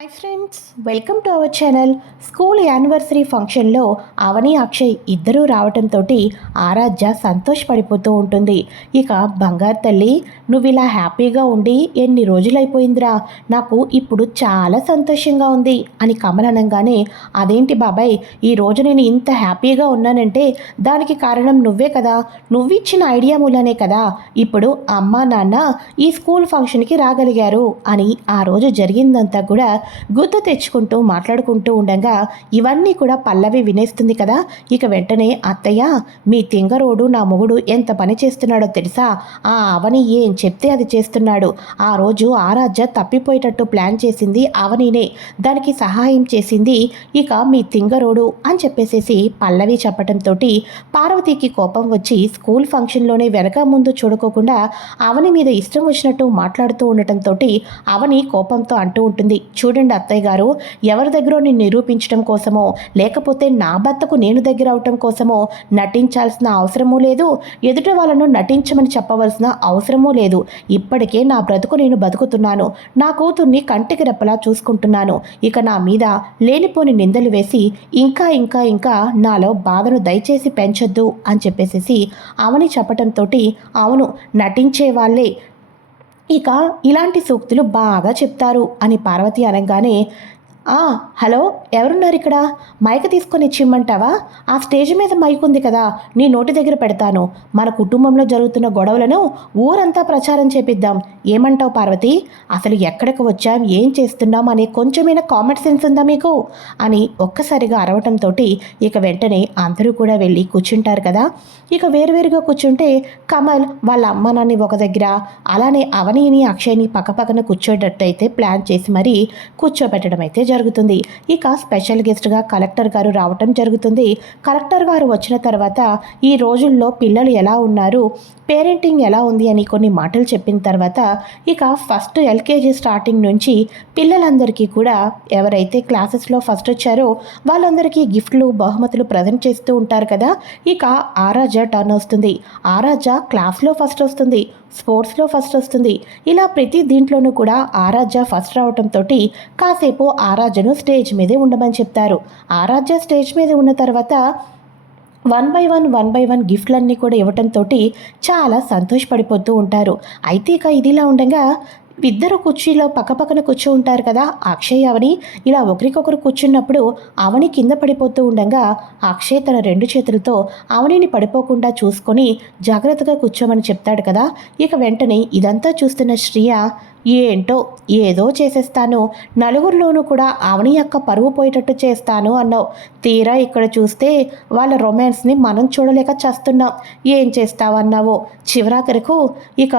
Hi friends welcome to our channel school anniversary ఫంక్షన్లో అవని అక్షయ్ ఇద్దరూ రావటంతో ఆరాధ్య సంతోషపడిపోతూ ఉంటుంది. ఇక బంగారు తల్లి నువ్వు ఇలా హ్యాపీగా ఉండి ఎన్ని రోజులైపోయిందిరా? నాకు ఇప్పుడు చాలా సంతోషంగా ఉంది అని కమలనంగానే అదేంటి బాబాయ్ ఈ రోజు నేను ఇంత హ్యాపీగా ఉన్నానంటే దానికి కారణం నువ్వే కదా. నువ్విచ్చిన ఐడియా మూలనే కదా. ఇప్పుడు అమ్మ నాన్న ఈ స్కూల్ ఫంక్షన్కి రాగలిగారు అని ఆ రోజు జరిగిందంతా కూడా గుర్తు తెచ్చుకుంటూ మాట్లాడుకుంటూ ఉండగా ఇవన్నీ కూడా పల్లవి వినేస్తుంది కదా. ఇక వెంటనే అత్తయ్య మీ తింగరోడు నా మొగుడు ఎంత పని చేస్తున్నాడో తెలుసా? ఆ అవని ఏం చెప్తే అది చేస్తున్నాడు. ఆ రోజు ఆరాధ్య తప్పిపోయేటట్టు ప్లాన్ చేసింది అవనినే. దానికి సహాయం చేసింది ఇక మీ తింగరోడు అని చెప్పేసేసి పల్లవి చెప్పటంతో పార్వతికి కోపం వచ్చి స్కూల్ ఫంక్షన్లోనే వెనక ముందు చూడుకోకుండా అవని మీద ఇష్టం వచ్చినట్టు మాట్లాడుతూ ఉండటంతో అవని కోపంతో అంటూ ఉంటుంది. చూడండి అత్తయ్య గారు ఎవరి దగ్గరో నేను నిరూపించడం కోసమో లేకపోతే నా భర్తకు నేను దగ్గర అవటం కోసమో నటించాల్సిన అవసరమూ లేదు ఎదుట వాళ్ళను నటించమని చెప్పవలసిన అవసరమూ లేదు. ఇప్పటికే నా బ్రతుకు నేను బతుకుతున్నాను నా కూతుర్ని కంటికి రెప్పలా చూసుకుంటున్నాను. ఇక నా మీద లేనిపోని నిందలు వేసి ఇంకా ఇంకా ఇంకా నాలో బాధను దయచేసి పెంచొద్దు అని చెప్పేసేసి అవని చెప్పటంతో అవును నటించే వాళ్ళే ఇక ఇలాంటి సూక్తులు బాగా చెప్తారు అని పార్వతి అనగానే హలో ఎవరున్నారు ఇక్కడ? మైక్ తీసుకొని ఇచ్చిమ్మంటావా? ఆ స్టేజ్ మీద మైక్ ఉంది కదా నీ నోటి దగ్గర పెడతాను. మన కుటుంబంలో జరుగుతున్న గొడవలను ఊరంతా ప్రచారం చేపిద్దాం. ఏమంటావు పార్వతి? అసలు ఎక్కడికి వచ్చాం? ఏం చేస్తున్నాం? అని కొంచెమైనా కామెంట్ సెన్స్ ఉందా మీకు? అని ఒక్కసారిగా అరవటంతో ఇక వెంటనే అందరూ కూడా వెళ్ళి కూర్చుంటారు కదా. ఇక వేరువేరుగా కూర్చుంటే కమల్ వాళ్ళ అమ్మ నాన్ని ఒక దగ్గర అలానే అవనీని అక్షయ్ని పక్కపక్కన కూర్చోటట్టయితే ప్లాన్ చేసి మరీ కూర్చోబెట్టడం అయితే జరుగుతుంది. ఇక స్పెషల్ గెస్ట్గా కలెక్టర్ గారు రావటం జరుగుతుంది. కలెక్టర్ గారు వచ్చిన తర్వాత ఈ రోజుల్లో పిల్లలు ఎలా ఉన్నారు? పేరెంటింగ్ ఎలా ఉంది అని కొన్ని మాటలు చెప్పిన తర్వాత ఇక ఫస్ట్ ఎల్కేజీ స్టార్టింగ్ నుంచి పిల్లలందరికీ కూడా ఎవరైతే క్లాసెస్లో ఫస్ట్ వచ్చారో వాళ్ళందరికీ గిఫ్ట్లు బహుమతులు ప్రజెంట్ చేస్తూ ఉంటారు కదా. ఇక ఆరాజ టర్న్ వస్తుంది. ఆరాజ క్లాస్లో ఫస్ట్ వస్తుంది. స్పోర్ట్స్లో ఫస్ట్ వస్తుంది. ఇలా ప్రతి దీంట్లోనూ కూడా ఆరాధ్య ఫస్ట్ రావటంతో కాసేపు ఆరాధ్యను స్టేజ్ మీదే ఉండమని చెప్తారు. ఆరాధ్య స్టేజ్ మీద ఉన్న తర్వాత one by one one by one గిఫ్ట్లన్నీ కూడా ఇవ్వటంతో చాలా సంతోషపడిపోతూ ఉంటారు. అయితే ఇక ఇదిలా ఉండగా ఇద్దరు కుర్చీలో పక్కపక్కన కూర్చో ఉంటారు కదా అక్షయ్ అవని. ఇలా ఒకరికొకరు కూర్చున్నప్పుడు అవని కింద పడిపోతూ ఉండగా అక్షయ్ తన రెండు చేతులతో అవనిని పడిపోకుండా చూసుకొని జాగ్రత్తగా కూర్చోమని చెప్తాడు కదా. ఇక వెంటనే ఇదంతా చూస్తున్న శ్రియ ఏంటో ఏదో చేసేస్తాను. నలుగురిలోనూ కూడా అవని యొక్క పరువు పోయేటట్టు చేస్తాను అన్నావు. తీరా ఇక్కడ చూస్తే వాళ్ళ రొమాన్స్ని మనం చూడలేక చేస్తున్నాం. ఏం చేస్తావన్నావో? చివరాఖరకు ఇక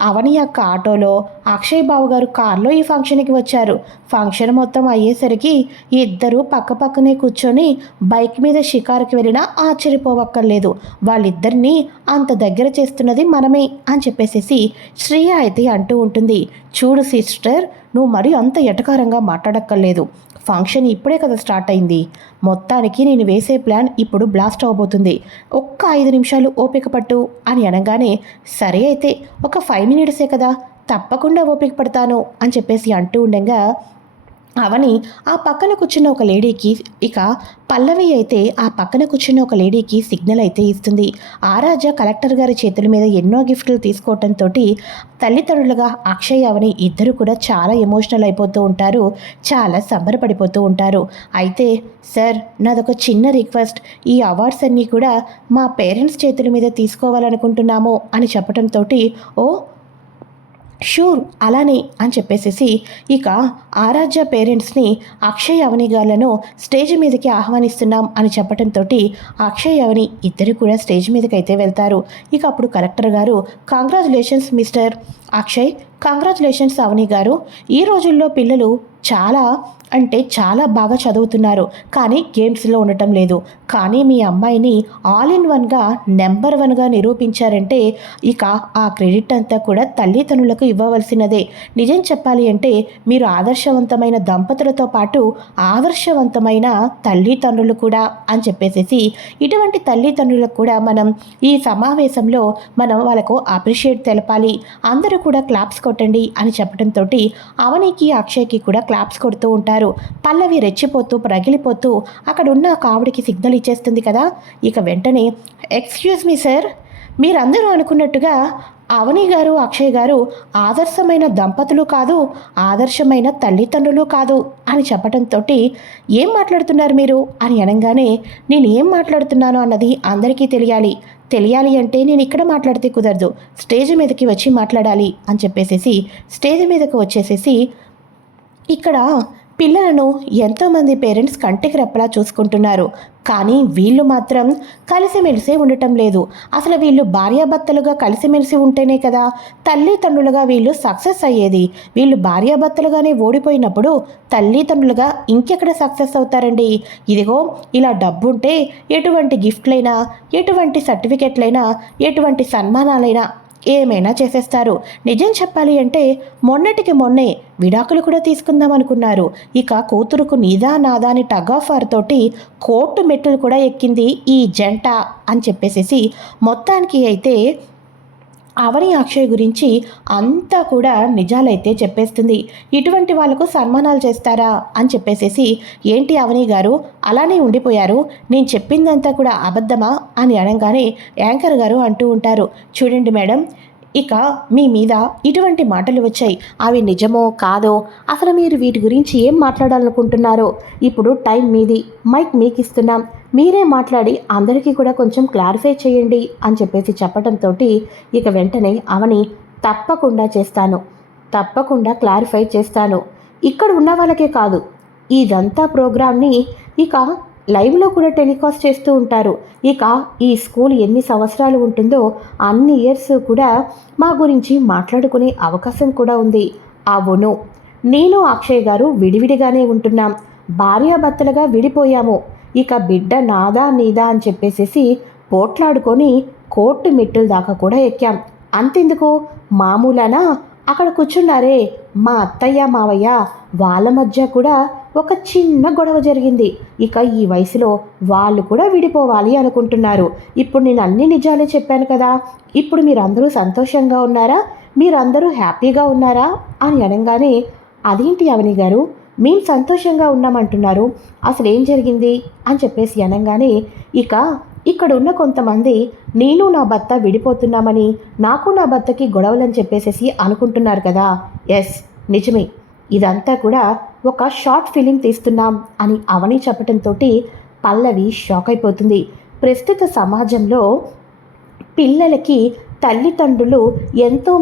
అవని యొక్క ఆటోలో అక్షయ్ బాబు గారు కారులో ఈ ఫంక్షన్కి వచ్చారు. ఫంక్షన్ మొత్తం అయ్యేసరికి ఇద్దరు పక్క పక్కనే కూర్చొని బైక్ మీద షికారుకి వెళ్ళినా ఆశ్చర్యపోవక్కర్లేదు. వాళ్ళిద్దరినీ అంత దగ్గర చేస్తున్నది మనమే అని చెప్పేసేసి శ్రేయ అయితే అంటూ ఉంటుంది. చూడు సిస్టర్ నువ్వు మరీ అంత ఎటకారంగా మాట్లాడక్కర్లేదు. ఫంక్షన్ ఇప్పుడే కదా స్టార్ట్ అయింది. మొత్తానికి నేను వేసే ప్లాన్ ఇప్పుడు బ్లాస్ట్ అవబోతుంది. ఒక్క ఐదు నిమిషాలు ఓపిక పట్టు అని అనగానే సరే అయితే ఒక ఫైవ్ మినిట్సే కదా తప్పకుండా ఓపిక పడతాను అని చెప్పేసి అంటూ ఉండగా అవని ఆ పక్కన కూర్చున్న ఒక లేడీకి ఇక పల్లవి అయితే ఆ పక్కన కూర్చున్న ఒక లేడీకి సిగ్నల్ అయితే ఇస్తుంది. ఆరాజ కలెక్టర్ గారి చేతుల మీద ఎన్నో గిఫ్ట్లు తీసుకోవటంతో తల్లిదండ్రులుగా అక్షయ్ అవని ఇద్దరు కూడా చాలా ఎమోషనల్ అయిపోతూ ఉంటారు. చాలా సంబరపడిపోతూ ఉంటారు. అయితే సార్ నాదొక చిన్న రిక్వెస్ట్. ఈ అవార్డ్స్ అన్నీ కూడా మా పేరెంట్స్ చేతుల మీద తీసుకోవాలనుకుంటున్నాము అని చెప్పడంతో ఓ షూర్ అలానే అని చెప్పేసేసి ఇక ఆరాధ్య పేరెంట్స్ని అక్షయ్ అవని గారులను స్టేజ్ మీదకి ఆహ్వానిస్తున్నాం అని చెప్పడంతో అక్షయ్ అవని ఇద్దరు కూడా స్టేజ్ మీదకి అయితే వెళ్తారు. ఇక అప్పుడు కలెక్టర్ గారు congratulations mister Akshay congratulations Avani గారు. ఈ రోజుల్లో పిల్లలు చాలా అంటే చాలా బాగా చదువుతున్నారు. కానీ గేమ్స్లో ఉండటం లేదు. కానీ మీ అమ్మాయిని ఆల్ ఇన్ వన్గా నెంబర్ వన్గా నిరూపించారంటే ఇక ఆ క్రెడిట్ అంతా కూడా తల్లిదండ్రులకు ఇవ్వవలసినదే. నిజం చెప్పాలి అంటే మీరు ఆదర్శవంతమైన దంపతులతో పాటు ఆదర్శవంతమైన తల్లిదండ్రులు కూడా అని చెప్పేసేసి ఇటువంటి తల్లిదండ్రులకు కూడా మనం ఈ సమావేశంలో మనం వాళ్ళకు అప్రిషియేట్ తెలపాలి. అందరూ కూడా క్లాప్స్ కొట్టండి అని చెప్పడంతో అవనికి అక్షయ్కి కూడా క్లాప్స్ కొడుతూ ఉంటారు. పల్లవి రెచ్చిపోతూ ప్రగిలిపోతూ అక్కడ ఉన్న ఒక ఆవిడకి సిగ్నల్ ఇచ్చేస్తుంది కదా. ఇక వెంటనే ఎక్స్క్యూజ్ మీ సార్ మీరందరూ అనుకున్నట్టుగా అవని గారు అక్షయ్ గారు ఆదర్శమైన దంపతులు కాదు ఆదర్శమైన తల్లిదండ్రులు కాదు అని చెప్పడంతో ఏం మాట్లాడుతున్నారు మీరు అని అనగానే నేను ఏం మాట్లాడుతున్నాను అన్నది అందరికీ తెలియాలి. తెలియాలి అంటే నేను ఇక్కడ మాట్లాడితే కుదరదు. స్టేజ్ మీదకి వచ్చి మాట్లాడాలి అని చెప్పేసేసి స్టేజ్ మీదకి వచ్చేసేసి ఇక్కడ పిల్లలను ఎంతోమంది పేరెంట్స్ కంటికి రెప్పలా చూసుకుంటున్నారు. కానీ వీళ్ళు మాత్రం కలిసిమెలిసి ఉండటం లేదు. అసలు వీళ్ళు భార్యాభర్తలుగా కలిసిమెలిసి ఉంటేనే కదా తల్లిదండ్రులుగా వీళ్ళు సక్సెస్ అయ్యేది. వీళ్ళు భార్యాభర్తలుగానే ఓడిపోయినప్పుడు తల్లిదండ్రులుగా ఇంకెక్కడ సక్సెస్ అవుతారండి? ఇదిగో ఇలా డబ్బు ఉంటే ఎటువంటి గిఫ్ట్లైనా ఎటువంటి సర్టిఫికెట్లైనా ఎటువంటి సన్మానాలైనా ఏమైనా చేసేస్తారు. నిజం చెప్పాలి అంటే మొన్నటికి మొన్నే విడాకులు కూడా తీసుకుందాం అనుకున్నారు. ఇక కూతురుకు నీదా నాదా అని టగ్ తోటి కోర్టు మెట్టులు కూడా ఎక్కింది ఈ జంట అని చెప్పేసేసి మొత్తానికి అయితే అవని అక్షయ్ గురించి అంతా కూడా నిజాలైతే చెప్పేస్తుంది. ఇటువంటి వాళ్ళకు సన్మానాలు చేస్తారా అని చెప్పేసేసి ఏంటి అవని గారు? అలానే ఉండిపోయారు. నేను చెప్పిందంతా కూడా అబద్ధమా అని అనగానే యాంకర్ గారు అంటూ ఉంటారు. చూడండి మేడం ఇక మీ మీద ఇటువంటి మాటలు వచ్చాయి. అవి నిజమో కాదో అసలు మీరు వీటి గురించి ఏం మాట్లాడాలనుకుంటున్నారో. ఇప్పుడు టైం మీది. మైక్ మీకు ఇస్తున్నాం మీరే మాట్లాడి అందరికీ కూడా కొంచెం క్లారిఫై చేయండి అని చెప్పేసి చెప్పడంతో ఇక వెంటనే అవని తప్పకుండా చేస్తాను. తప్పకుండా క్లారిఫై చేస్తాను. ఇక్కడ ఉన్న వాళ్ళకే కాదు ఇదంతా ప్రోగ్రామ్ని ఇక లైవ్లో కూడా టెలికాస్ట్ చేస్తూ ఉంటారు. ఇక ఈ స్కూల్ ఎన్ని సంవత్సరాలు ఉంటుందో అన్ని ఇయర్స్ కూడా మా గురించి మాట్లాడుకునే అవకాశం కూడా ఉంది. అవును నేను అక్షయ్ గారు విడివిడిగానే ఉంటున్నాం. భార్యాభర్తలుగా విడిపోయాము. ఇక బిడ్డ నాదా నీదా అని చెప్పేసేసి పోట్లాడుకొని కోర్టు మెట్టుల దాకా కూడా ఎక్కాం. అంతెందుకు? మామూలనా? అక్కడ కూర్చున్నారే. మా అత్తయ్య మావయ్య వాళ్ళ మధ్య కూడా ఒక చిన్న గొడవ జరిగింది. ఇక ఈ వయసులో వాళ్ళు కూడా విడిపోవాలి అనుకుంటున్నారు. ఇప్పుడు నేను అన్ని నిజాలే చెప్పాను కదా. ఇప్పుడు మీరందరూ సంతోషంగా ఉన్నారా? మీరందరూ హ్యాపీగా ఉన్నారా? అని అనగానే అదేంటి అవని గారు? మేము సంతోషంగా ఉన్నామంటున్నారు. అసలు ఏం జరిగింది? అని చెప్పేసి అనగానే ఇక ఇక్కడ ఉన్న కొంతమంది నేను నా భర్త విడిపోతున్నామని నాకు నా భర్తకి గొడవలని చెప్పేసేసి అనుకుంటున్నారు కదా. ఎస్ నిజమే. ఇదంతా కూడా ఒక షార్ట్ ఫిలిం తీస్తున్నాం అని అవని చెప్పడంతో పల్లవి షాక్ అయిపోతుంది. ప్రస్తుత సమాజంలో పిల్లలకి తల్లిదండ్రులు ఎంతో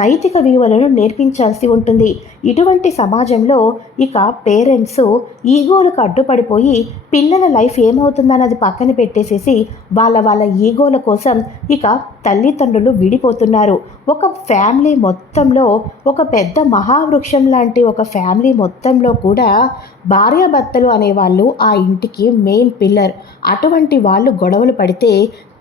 నైతిక విలువలను నేర్పించాల్సి ఉంటుంది. ఇటువంటి సమాజంలో ఇక పేరెంట్స్ ఈగోలకు అడ్డుపడిపోయి పిల్లల లైఫ్ ఏమవుతుందన్నది పక్కన పెట్టేసేసి వాళ్ళ వాళ్ళ ఈగోల కోసం ఇక తల్లిదండ్రులు విడిపోతున్నారు. ఒక ఫ్యామిలీ మొత్తంలో ఒక పెద్ద మహావృక్షం లాంటి ఒక ఫ్యామిలీ మొత్తంలో కూడా భార్యాభర్తలు అనేవాళ్ళు ఆ ఇంటికి మెయిన్ పిల్లర్. అటువంటి వాళ్ళు గొడవలు పడితే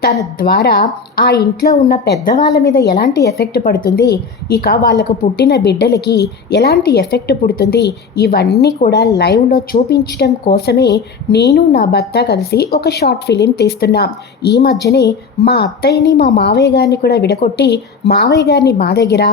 తన ద్వారా ఆ ఇంట్లో ఉన్న పెద్దవాళ్ళ మీద ఎలాంటి ఎఫెక్ట్ పడుతుంది? ఇక వాళ్ళకు పుట్టిన బిడ్డలకి ఎలాంటి ఎఫెక్ట్ పుడుతుంది? ఇవన్నీ కూడా లైవ్లో చూపించడం కోసమే నేను నా భర్త కలిసి ఒక షార్ట్ ఫిలిం తీస్తున్నాం. ఈ మధ్యనే మా అత్తయ్యని మా మావయ్య గారిని కూడా విడగొట్టి మావయ్య గారిని మా దగ్గర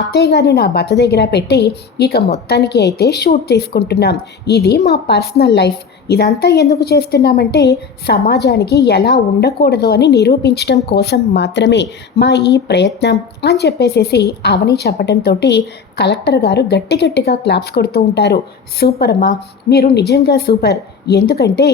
అత్తయ్య గారిని నా భర్త దగ్గర పెట్టి ఇక మొత్తానికి అయితే షూట్ తీసుకుంటున్నాం. ఇది మా పర్సనల్ లైఫ్. ఇదంతా ఎందుకు చేస్తున్నామంటే సమాజానికి ఎలా ఉండకూడదు అని నిరూపించడం కోసం మాత్రమే మా ఈ ప్రయత్నం అని చెప్పేసేసి అవని చెప్పడంతో కలెక్టర్ గారు గట్టి గట్టిగా క్లాప్స్ కొడుతూ ఉంటారు. సూపర్ అమ్మా మీరు నిజంగా సూపర్. ఎందుకంటే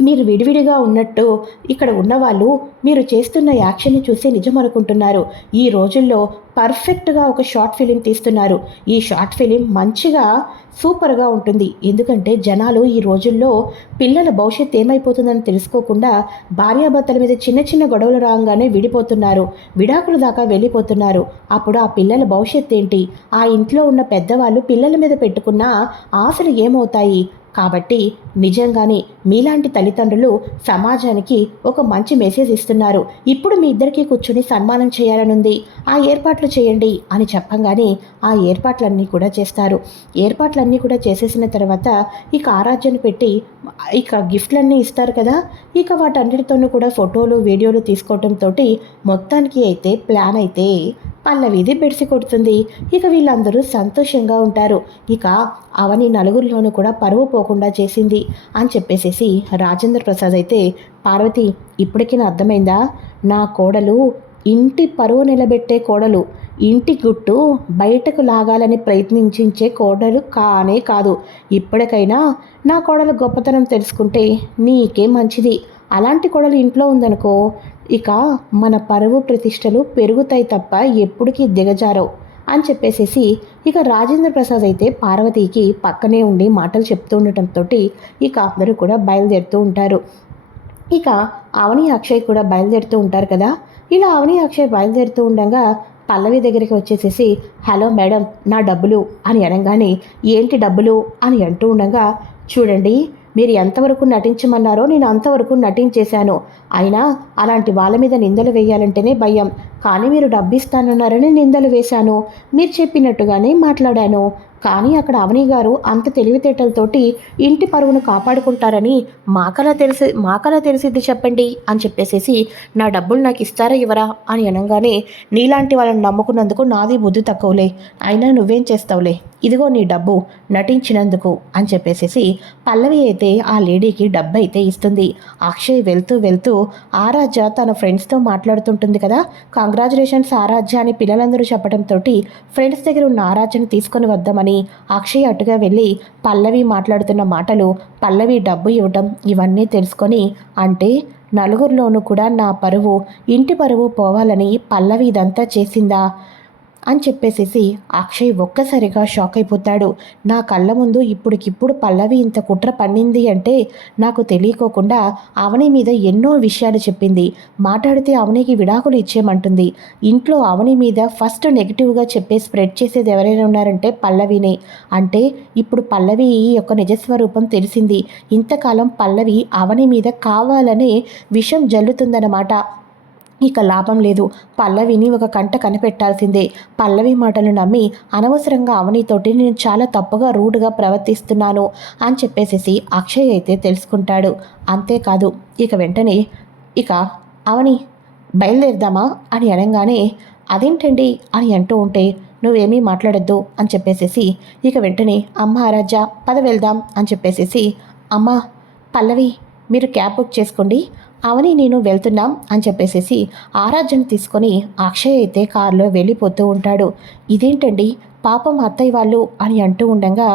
మీరు విడివిడిగా ఉన్నట్టు ఇక్కడ ఉన్నవాళ్ళు మీరు చేస్తున్న యాక్షన్ని చూసి నిజం అనుకుంటున్నారు ఈ రోజుల్లో పర్ఫెక్ట్గా ఒక షార్ట్ ఫిలిం తీస్తున్నారు. ఈ షార్ట్ ఫిలిం మంచిగా సూపర్గా ఉంటుంది. ఎందుకంటే జనాలు ఈ రోజుల్లో పిల్లల భవిష్యత్తు ఏమైపోతుందని తెలుసుకోకుండా భార్యాభర్తల మీద చిన్న చిన్న గొడవలు రాగానే విడిపోతున్నారు. విడాకుల దాకా వెళ్ళిపోతున్నారు. అప్పుడు ఆ పిల్లల భవిష్యత్తు ఏంటి? ఆ ఇంట్లో ఉన్న పెద్దవాళ్ళు పిల్లల మీద పెట్టుకున్న ఆశలు ఏమవుతాయి? కాబట్టి నిజంగానే మీలాంటి తల్లిదండ్రులు సమాజానికి ఒక మంచి మెసేజ్ ఇస్తున్నారు. ఇప్పుడు మీ ఇద్దరికి కూర్చుని సన్మానం చేయాలనుంది. ఆ ఏర్పాట్లు చేయండి అని చెప్పంగానే ఆ ఏర్పాట్లన్నీ కూడా చేస్తారు. ఏర్పాట్లన్నీ కూడా చేసేసిన తర్వాత ఇక ఆరాధ్యను పెట్టి ఇక గిఫ్ట్లన్నీ ఇస్తారు కదా. ఇక వాటన్నిటితోనూ కూడా ఫోటోలు వీడియోలు తీసుకోవడంతో మొత్తానికి అయితే ప్లాన్ అయితే పల్లవిది బెడిసి కొడుతుంది. ఇక వీళ్ళందరూ సంతోషంగా ఉంటారు. ఇక అవని నలుగురిలోనూ కూడా పరువు పోకుండా చేసింది అని చెప్పేసి చేసి రాజేంద్ర ప్రసాద్ అయితే పార్వతి ఇప్పటికీ నా అర్థమైందా? నా కోడలు ఇంటి పరువు నిలబెట్టే కోడలు. ఇంటి గుట్టు బయటకు లాగాలని ప్రయత్నించే కోడలు కానే కాదు. ఇప్పటికైనా నా కోడలు గొప్పతనం తెలుసుకుంటే నీకే మంచిది. అలాంటి కోడలు ఇంట్లో ఉందనుకో ఇక మన పరువు ప్రతిష్టలు పెరుగుతాయి తప్ప ఎప్పటికీ దిగజారవు. అని చెప్పేసేసి ఇక రాజేంద్ర ప్రసాద్ అయితే పార్వతికి పక్కనే ఉండి మాటలు చెప్తూ ఉండటంతో ఇక అందరూ కూడా బయలుదేరుతూ ఉంటారు. ఇక అవని అక్షయ్ కూడా బయలుదేరుతూ ఉంటారు కదా. ఇలా అవని అక్షయ్ బయలుదేరుతూ ఉండగా పల్లవి దగ్గరికి వచ్చేసేసి హలో మేడం నా డబ్బులు అని అనగానే ఏంటి డబ్బులు అని అంటూ ఉండగా చూడండి మీరు ఎంతవరకు నటించమన్నారో నేను అంతవరకు నటించేశాను. అయినా అలాంటి వాళ్ళ మీద నిందలు వేయాలంటేనే భయం. కానీ మీరు డబ్బిస్తానన్నారని నిందలు వేశాను. మీరు చెప్పినట్టుగానే మాట్లాడాను. కానీ అక్కడ అవని గారు అంత తెలివితేటలతోటి ఇంటి పరువును కాపాడుకుంటారని మాకలా తెలిసి మాకలా తెలిసిద్ది చెప్పండి అని చెప్పేసేసి నా డబ్బులు నాకు ఇస్తారా ఇవ్వరా అని అనగానే నీలాంటి వాళ్ళని నమ్ముకున్నందుకు నాది బుద్ధి తక్కువలే. అయినా నువ్వేం చేస్తావులే? ఇదిగో నీ డబ్బు నటించినందుకు అని చెప్పేసేసి పల్లవి అయితే ఆ లేడీకి డబ్బు అయితే ఇస్తుంది. అక్షయ్ వెళ్తూ వెళ్తూ ఆరాధ్య తన ఫ్రెండ్స్తో మాట్లాడుతుంటుంది కదా. కంగ్రాచులేషన్స్ ఆరాధ్య అని పిల్లలందరూ చెప్పడంతో ఫ్రెండ్స్ దగ్గర ఉన్న ఆరాధ్యను తీసుకొని వద్దామని అక్షయ్ అటుగా వెళ్ళి పల్లవి మాట్లాడుతున్న మాటలు పల్లవి డబ్బు ఇవ్వటం ఇవన్నీ తెలుసుకొని అంటే నలుగురిలోనూ కూడా నా పరువు ఇంటి పరువు పోవాలని పల్లవి ఇదంతా చేసిందా? అని చెప్పేసేసి అక్షయ్ ఒక్కసారిగా షాక్ అయిపోతాడు. నా కళ్ళ ముందు ఇప్పటికిప్పుడు పల్లవి ఇంత కుట్ర పన్నింది అంటే నాకు తెలియకోకుండా అవని మీద ఎన్నో విషయాలు చెప్పింది. మాట్లాడితే అవనికి విడాకులు ఇచ్చేయమంటుంది. ఇంట్లో అవని మీద ఫస్ట్ నెగిటివ్గా చెప్పే స్ప్రెడ్ చేసేది ఎవరైనా ఉన్నారంటే పల్లవినే. అంటే ఇప్పుడు పల్లవి యొక్క నిజస్వరూపం తెలిసింది. ఇంతకాలం పల్లవి అవని మీద కావాలనే విషం జల్లుతుందన్నమాట. ఇక లాభం లేదు. పల్లవిని ఒక కంట కనిపెట్టాల్సిందే. పల్లవి మాటలు నమ్మి అనవసరంగా అవనితోటి నేను చాలా తప్పుగా రూడ్గా ప్రవర్తిస్తున్నాను అని చెప్పేసేసి అక్షయ్ అయితే తెలుసుకుంటాడు. అంతేకాదు ఇక వెంటనే ఇక అవని బయలుదేరదామా అని అనగానే అదేంటండి? అని అంటూ ఉంటే నువ్వేమీ మాట్లాడద్దు అని చెప్పేసేసి ఇక వెంటనే అమ్మ ఆరాధ్య పద వెళ్దాం అని చెప్పేసేసి అమ్మ పల్లవి మీరు క్యాబ్ బుక్ చేసుకోండి. అవని నేను వెళ్తున్నాం అని చెప్పేసేసి ఆరాధ్యను తీసుకొని అక్షయ్ అయితే కారులో వెళ్ళిపోతూ ఉంటాడు. ఇదేంటండి? పాపం అత్తయ్య వాళ్ళు అని అంటూ ఉండగా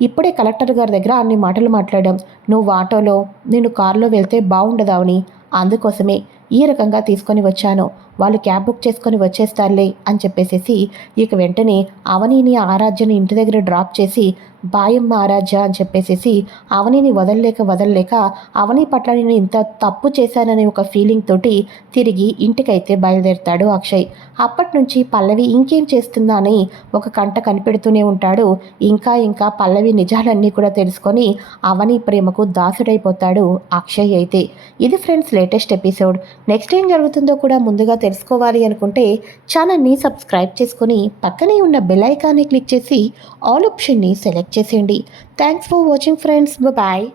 ఇప్పుడే కలెక్టర్ గారి దగ్గర అన్ని మాటలు మాట్లాడాం. నువ్వు ఆటోలో నేను కారులో వెళ్తే బాగుండదావని అందుకోసమే ఈ రకంగా తీసుకొని వచ్చాను. వాళ్ళు క్యాబ్ బుక్ చేసుకొని వచ్చేస్తారులే అని చెప్పేసేసి ఇక వెంటనే అవనీని ఆరాధ్యని ఇంటి దగ్గర డ్రాప్ చేసి బాయమ్మ ఆరాధ్య అని చెప్పేసేసి అవనిని వదలలేక వదలలేక అవని పట్ల నేను ఇంత తప్పు చేశాననే ఒక ఫీలింగ్ తోటి తిరిగి ఇంటికైతే బయలుదేరుతాడు అక్షయ్. అప్పటి నుంచి పల్లవి ఇంకేం చేస్తుందా అని ఒక కంట కనిపెడుతూనే ఉంటాడు. ఇంకా ఇంకా పల్లవి నిజాలన్నీ కూడా తెలుసుకొని అవని ప్రేమకు దాసుడైపోతాడు అక్షయ్ అయితే. ఇది ఫ్రెండ్స్ లేటెస్ట్ ఎపిసోడ్. నెక్స్ట్ ఏం జరుగుతుందో కూడా ముందుగా తెలుసుకోవాలి అనుకుంటే ఛానల్ని సబ్స్క్రైబ్ చేసుకొని పక్కనే ఉన్న బెల్ ఐకాన్ని క్లిక్ చేసి ఆల్ ఆప్షన్ని సెలెక్ట్ చేసేయండి. Thanks for watching friends bye